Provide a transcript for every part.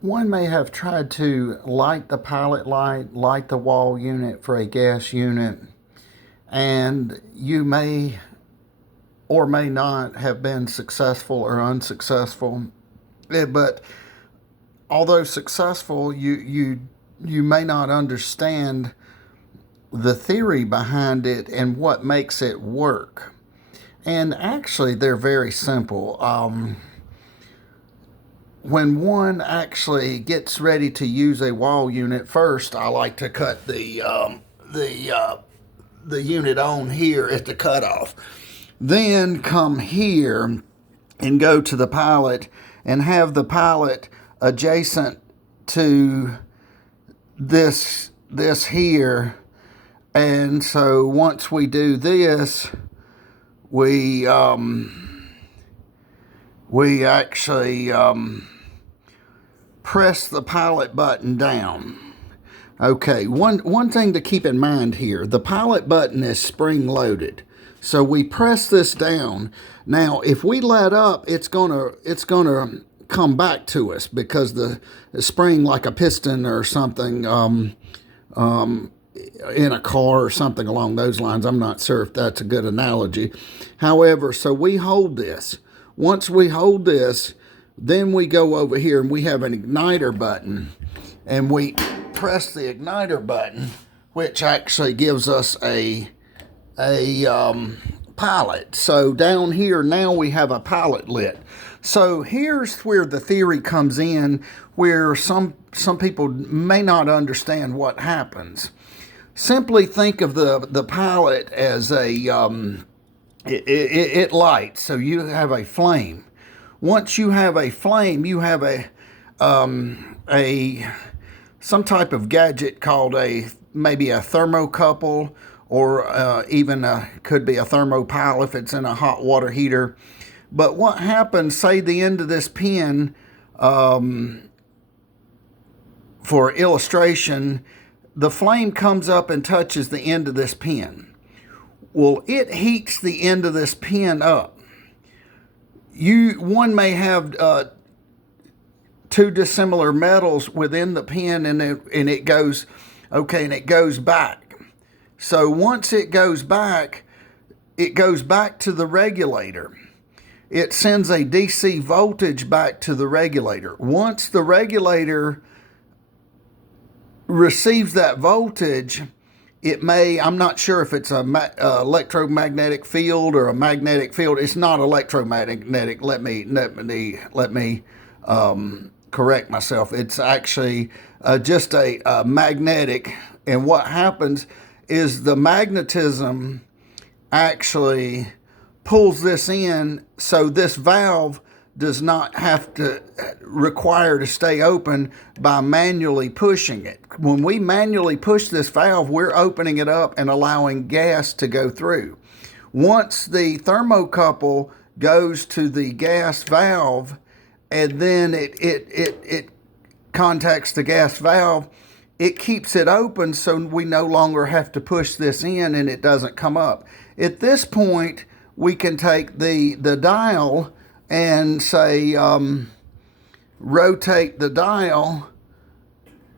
One may have tried to light the pilot light, light the wall unit for a gas unit, and you may or may not have been successful or unsuccessful. But although successful, you may not understand the theory behind it and what makes it work. And actually, they're very simple. When one actually gets ready to use a wall unit, first I like to cut the unit on here at the cutoff. Then come here and go to the pilot and have the pilot adjacent to this here. And so once we do this, we actually press the pilot button down. Okay, one thing to keep in mind here, the pilot button is spring loaded. So we press this down. Now, if we let up, it's gonna come back to us because the spring, like a piston or something, in a car or something along those lines. I'm not sure if that's a good analogy. However, so we hold this. Once we hold this, then we go over here and we have an igniter button, and we press the igniter button, which actually gives us a pilot. So down here now we have a pilot lit. So here's where the theory comes in, where some people may not understand what happens. Simply think of the pilot as it lights, so you have a flame. Once you have a flame, you have some type of gadget called maybe a thermocouple, or even could be a thermopile if it's in a hot water heater. But what happens, say the end of this pin, for illustration, the flame comes up and touches the end of this pin. Well, it heats the end of this pin up. One may have two dissimilar metals within the pin, and it goes back. So once it goes back to the regulator. It sends a DC voltage back to the regulator. Once the regulator receives that voltage, I'm not sure if it's an electromagnetic field or a magnetic field. It's not electromagnetic. Let me correct myself. It's actually just a magnetic. And what happens is the magnetism actually pulls this in, so this valve does not have to require to stay open by manually pushing it. When we manually push this valve, we're opening it up and allowing gas to go through. Once the thermocouple goes to the gas valve, and then it contacts the gas valve, it keeps it open, so we no longer have to push this in and it doesn't come up. At this point, we can take the dial and say, rotate the dial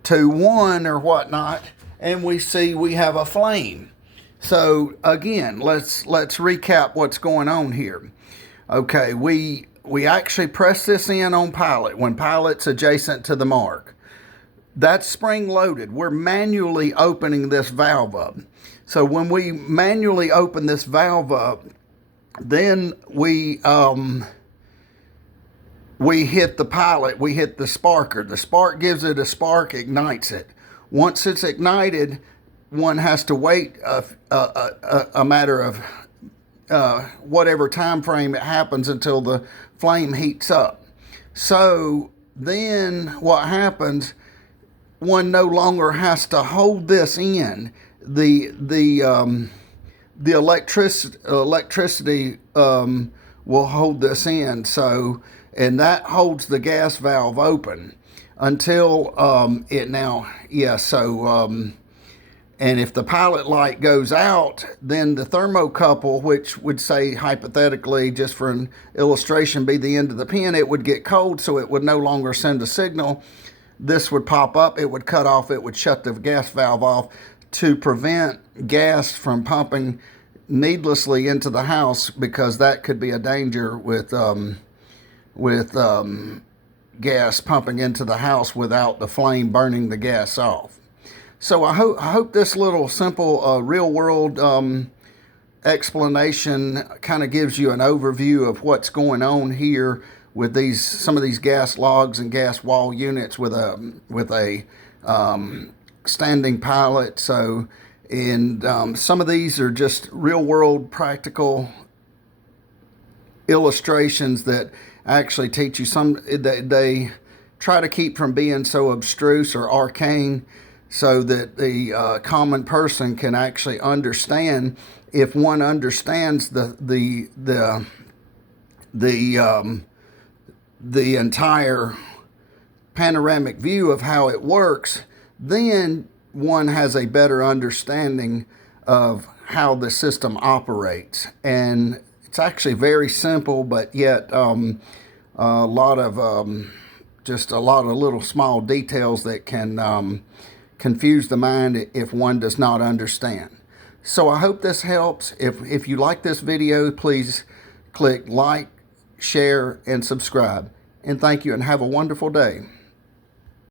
to 1 or whatnot, and we see we have a flame. So again, let's recap what's going on here. Okay, we actually press this in on pilot when pilot's adjacent to the mark. That's spring loaded. We're manually opening this valve up. So when we manually open this valve up, then we hit the pilot, we hit the sparker. The spark gives it a spark, ignites it. Once it's ignited, one has to wait a matter of whatever time frame it happens until the flame heats up. So then what happens, one no longer has to hold this in. The electricity will hold this in, and that holds the gas valve open until and if the pilot light goes out, then the thermocouple, which would say hypothetically, just for an illustration, be the end of the pin, it would get cold, so it would no longer send a signal. this would pop up, it would cut off, it would shut the gas valve off to prevent gas from pumping needlessly into the house, because that could be a danger with gas pumping into the house without the flame burning the gas off. So I hope this little simple real world explanation kind of gives you an overview of what's going on here with some of these gas logs and gas wall units with a standing pilot. So, and some of these are just real world practical illustrations that actually teach you they try to keep from being so abstruse or arcane, so that the common person can actually understand. If one understands the entire panoramic view of how it works, then one has a better understanding of how the system operates. And it's actually very simple, but yet a lot of just a lot of little small details that can confuse the mind if one does not understand. So I hope this helps. If you like this video, please click like, share, and subscribe. And thank you, and have a wonderful day.